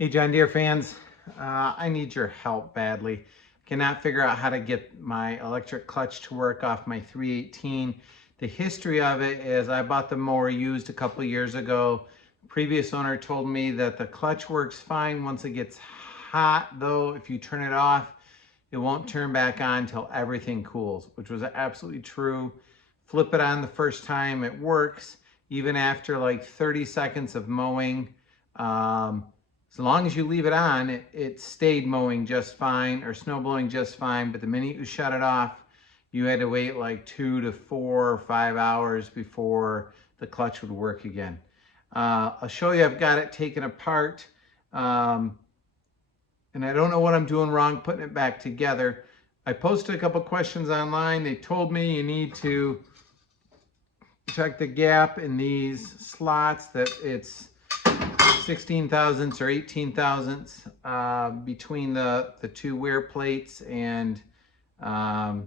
Hey John Deere fans, I need your help badly. Cannot figure out how to get my electric clutch to work off my 318. The history of it is I bought the mower used a couple years ago. The previous owner told me that the clutch works fine once it gets hot, though if you turn it off, it won't turn back on until everything cools, which was absolutely true. Flip it on the first time, it works, even after like 30 seconds of mowing. As long as you leave it on, it stayed mowing just fine or snow blowing just fine. But the minute you shut it off, you had to wait like 2 to 4 or 5 hours before the clutch would work again. I'll show you, I've got it taken apart. And I don't know what I'm doing wrong putting it back together. I posted a couple questions online. They told me you need to check the gap in these slots, that it's 16 thousandths or 18 thousandths between the two wear plates, and I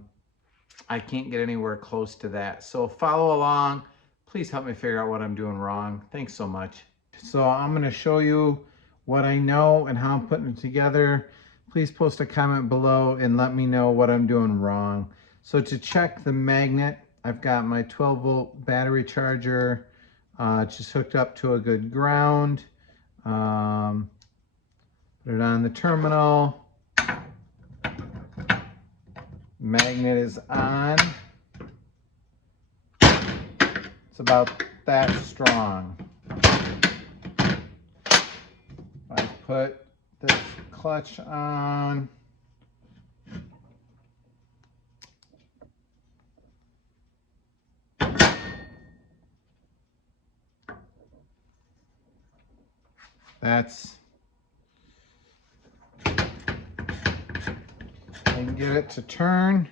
can't get anywhere close to that. So follow along. Please help me figure out what I'm doing wrong. Thanks so much. So I'm going to show you what I know and how I'm putting it together. Please post a comment below and let me know what I'm doing wrong. So to check the magnet, I've got my 12-volt battery charger just hooked up to a good ground. Put it on the terminal. Magnet is on. It's about that strong. I put this clutch on. That's, I can get it to turn.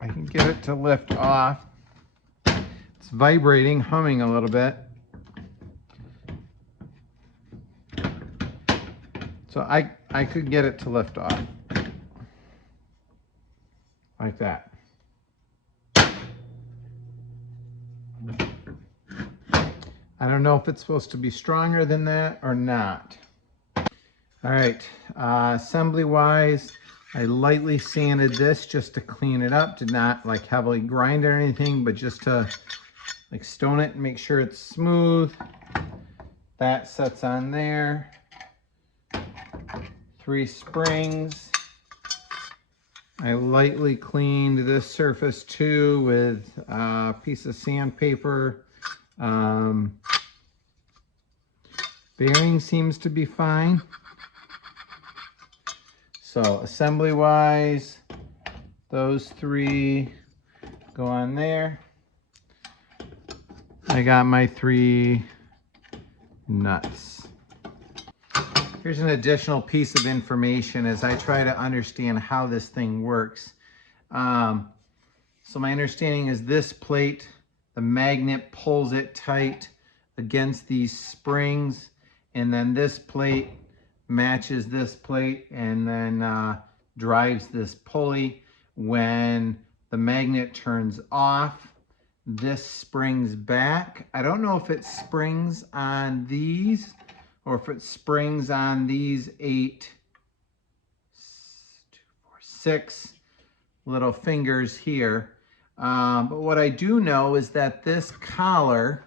I can get it to lift off. It's vibrating, humming a little bit. So I could get it to lift off. Like that. I don't know if it's supposed to be stronger than that or not. All right, assembly wise, I lightly sanded this just to clean it up. Did not like heavily grind or anything, but just to like stone it and make sure it's smooth. That sets on there. 3 springs. I lightly cleaned this surface too with a piece of sandpaper. Bearing seems to be fine. So assembly wise, those 3 go on there. I got my 3 nuts. Here's an additional piece of information as I try to understand how this thing works. So my understanding is this plate, the magnet pulls it tight against these springs, and then this plate matches this plate and then drives this pulley. When the magnet turns off, this springs back. I don't know if it springs on these or if it springs on these 6 little fingers here. But what I do know is that this collar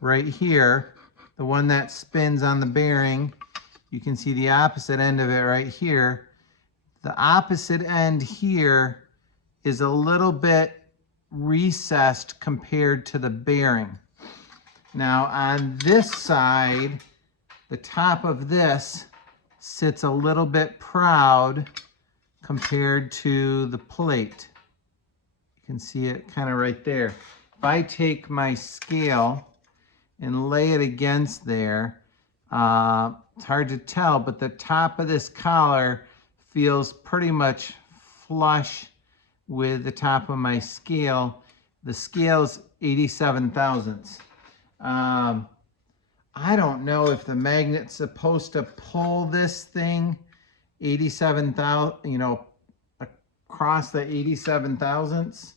right here, the one that spins on the bearing, you can see the opposite end of it right here. The opposite end here is a little bit recessed compared to the bearing. Now on this side, the top of this sits a little bit proud compared to the plate. You can see it kind of right there. If I take my scale and lay it against there, it's hard to tell, but the top of this collar feels pretty much flush with the top of my scale. The scale's 87 thousandths. I don't know if the magnet's supposed to pull this thing 87 thousandths, you know, across the 87 thousandths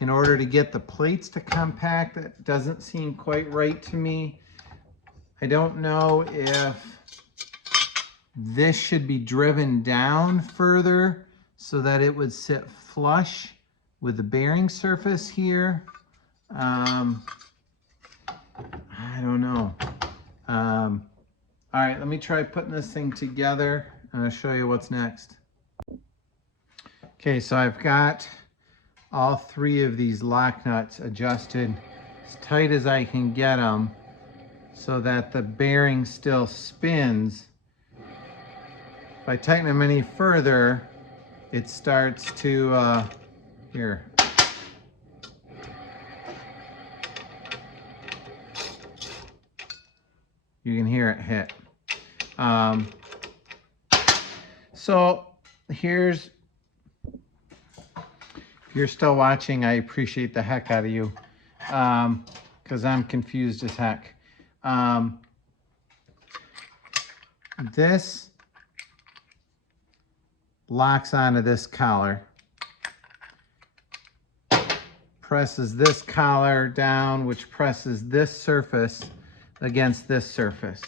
in order to get the plates to compact. That doesn't seem quite right to me. I don't know if this should be driven down further so that it would sit flush with the bearing surface here. I don't know. All right, let me try putting this thing together and I'll show you what's next. Okay, so I've got all three of these lock nuts adjusted as tight as I can get them so that the bearing still spins. If I tighten them any further, it starts to, here. You can hear it hit. So here's, if you're still watching, I appreciate the heck out of you, because I'm confused as heck. This locks onto this collar, presses this collar down, which presses this surface against this surface.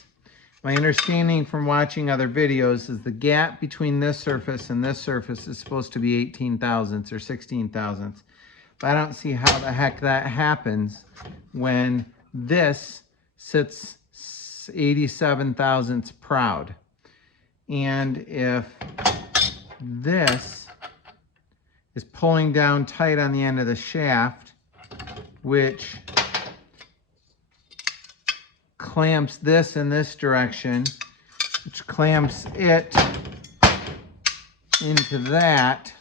My understanding from watching other videos is the gap between this surface and this surface is supposed to be 18 thousandths or 16 thousandths. But I don't see how the heck that happens when this sits 87 thousandths proud. And if this is pulling down tight on the end of the shaft, which clamps this in this direction, which clamps it into that,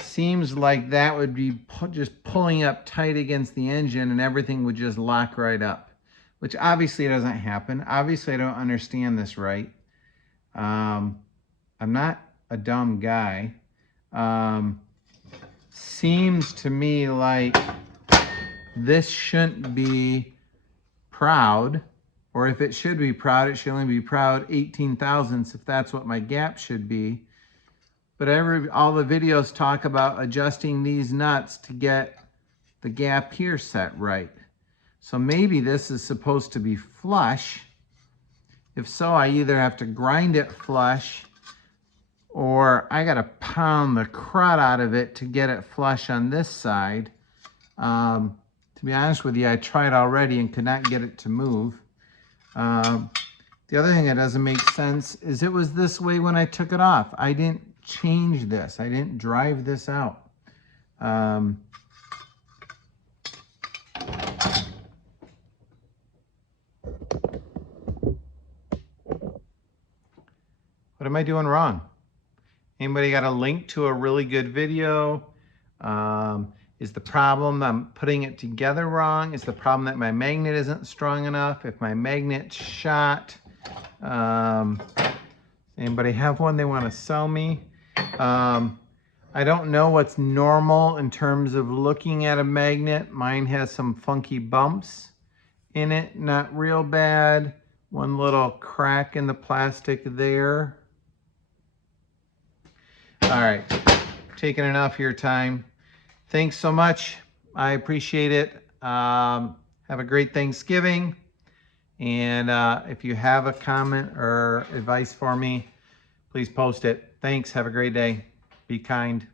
seems like that would be just pulling up tight against the engine and everything would just lock right up, which obviously doesn't happen. Obviously I don't understand this right. I'm not a dumb guy. Seems to me like this shouldn't be proud, or if it should be proud, it should only be proud 18 thousandths if that's what my gap should be. But all the videos talk about adjusting these nuts to get the gap here set right. So maybe this is supposed to be flush. If so, I either have to grind it flush or I gotta pound the crud out of it to get it flush on this side. To be honest with you, I tried already and could not get it to move. The other thing that doesn't make sense is it was this way when I took it off. I didn't change this. I didn't drive this out. What am I doing wrong? Anybody got a link to a really good video? Is the problem I'm putting it together wrong? Is the problem that my magnet isn't strong enough? If my magnet's shot, anybody have one they want to sell me? I don't know what's normal in terms of looking at a magnet. Mine has some funky bumps in it, not real bad. One little crack in the plastic there. All right, taking enough of your time. Thanks so much. I appreciate it. Have a great Thanksgiving. And if you have a comment or advice for me, please post it. Thanks. Have a great day. Be kind.